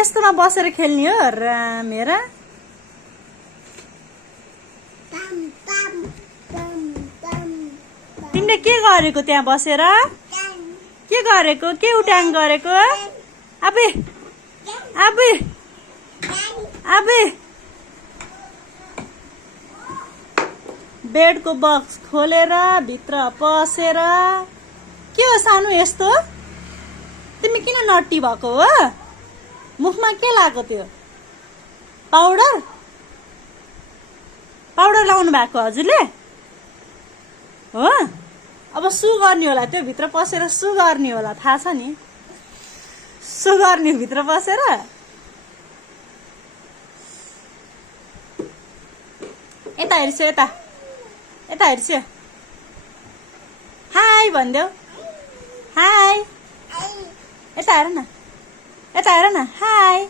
त्यस्तोमा बसेर खेल्ने हो रामेरा? तिमीले के गरेको त्यहाँ बसेर? के गरेको? के उटाङ गरेको? अबे अबे अबे बेडको बक्स खोलेर भित्र पसेर के हो सानो यस्तो? तिमी किन नट्टी भएको हो? मुखमा के लाग्यो त्यो? पाउडर? पाउडर लाउनु भएको हजुरले? हो? अब सु गर्ने होला, त्यो भित्र पसेर सु गर्ने होला, थाहा छ नि? सु गर्ने भित्र पसेर? यता हेर्छु, यता यता हेर्छु। हाई भनिदेऊ। हाई। यता हेर न, यता हेर न। Hi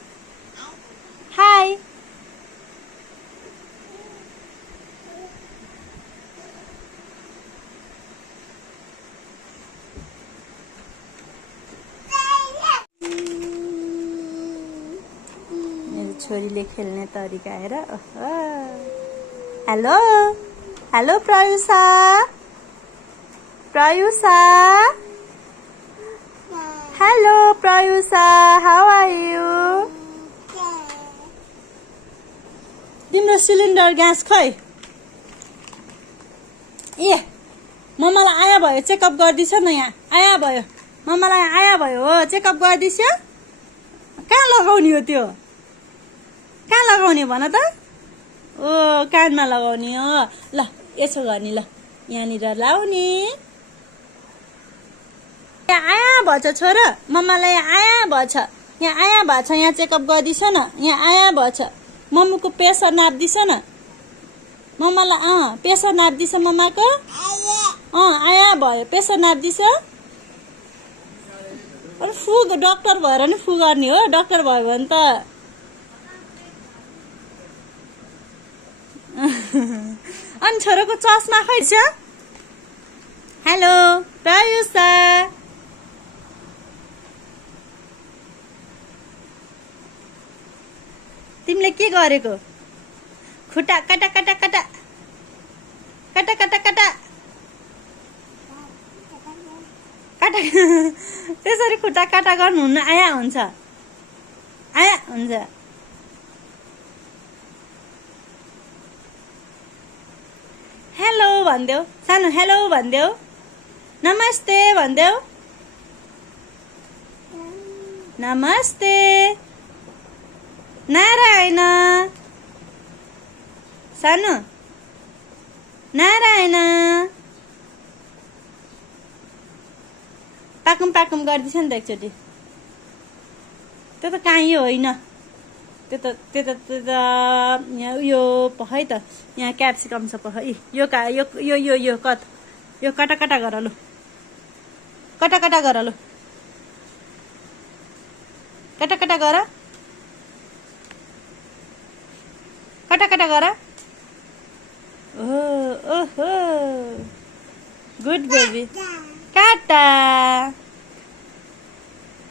hi. मेरो छोरीले खेल्ने तरिका हेर। Hello hello Prayusha. Prayusha. Hello Prayusha, how are you? तिम्रो सिलिन्डर ग्यास खै? ए मम्मालाई आया भयो, चेकअप गर्दैछ न यहाँ। आया भयो, मम्मालाई आया भयो हो, चेकअप गर्दैछ। कहाँ लगाउने हो त्यो? कहाँ लगाउने भन त? ओ कानमा लगाउने हो। ल यसो गर्ने, ल यहाँनिर लाउने। यहाँ आया भएछ छोरा, मम्मालाई आया भएछ। यहाँ आया भएछ, यहाँ चेकअप गर्दैछ न। यहाँ आया भएछ, मम्मीको प्रेसर नाप्दैछ न। मम्मालाई प्रेसर नाप्दैछ मम्माको। आया भयो, प्रेसर नाप्दैछ। अनि फु डक्टर भएर नि फु गर्ने हो? डक्टर भयो भने त अनि छोराको चस्मा खै छ? हेलो प्रयुषा। तिमीले के गरेको? खुट्टा काटा काटा काटा काटा काटा काटा काटा। त्यसरी खुट्टा काटा गर्नुहुन्न, आया हुन्छ। आया हुन्छ। हेलो भनिदेऊ सानो, हेलो भनिदेऊ। नमस्ते भनिदेऊ। नमस्ते। नारायण। सानो नारायण। पाकुम पाकुम गर्दैछ नि त एकचोटि। त्यो त काहीँ होइन, त्यो त यहाँ उयो प है त, यहाँ क्याप्सिकम छ प है। यो कत यो कटा कटा गर लु, कटा कटा गर लु, कटा कटा गर, कटा कटा गर। ओहो गुड बेबी। काटा।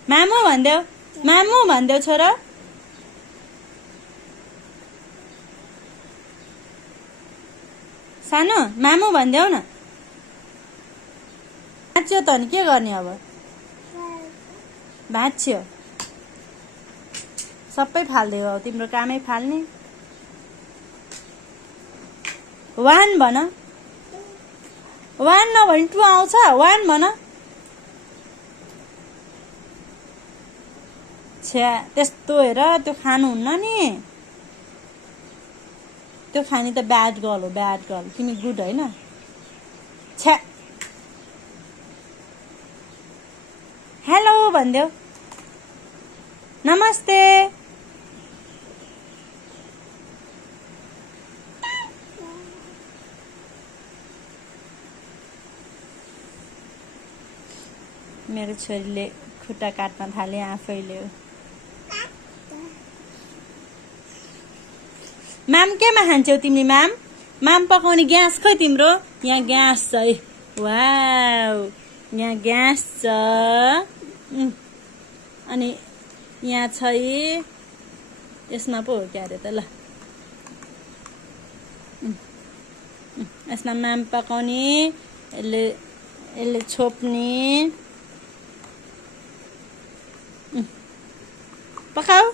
मामु भनिदेऊ, मामु भनिदेऊ छोरा। सानो मामु भनिदेऊ न। भाँच्यो त नि के गर्ने अब? भाँच्यो, सबै फाल्दियो, तिम्रो कामै फाल्ने। वान भन। वान नभने टु आउँछ, वान भन। छ्या त्यस्तो हेर, त्यो खानुहुन्न नि। त्यो खाने त ब्याड गर्ल हो, ब्याड गर्ल। तिमी गुड होइन। छ्या हेलो भनिदेऊ। नमस्ते। मेरो छोरीले खुट्टा काट्न थाले आफैले। माम केमा खान्छौ तिमी? माम माम पकाउने ग्यास खै तिम्रो? यहाँ ग्यास छ है। वाउ यहाँ ग्यास छ। अनि यहाँ छ है यसमा पो हो क्या अरे त ल यसमा माम पकाउने यसले छोप्ने पकाऊ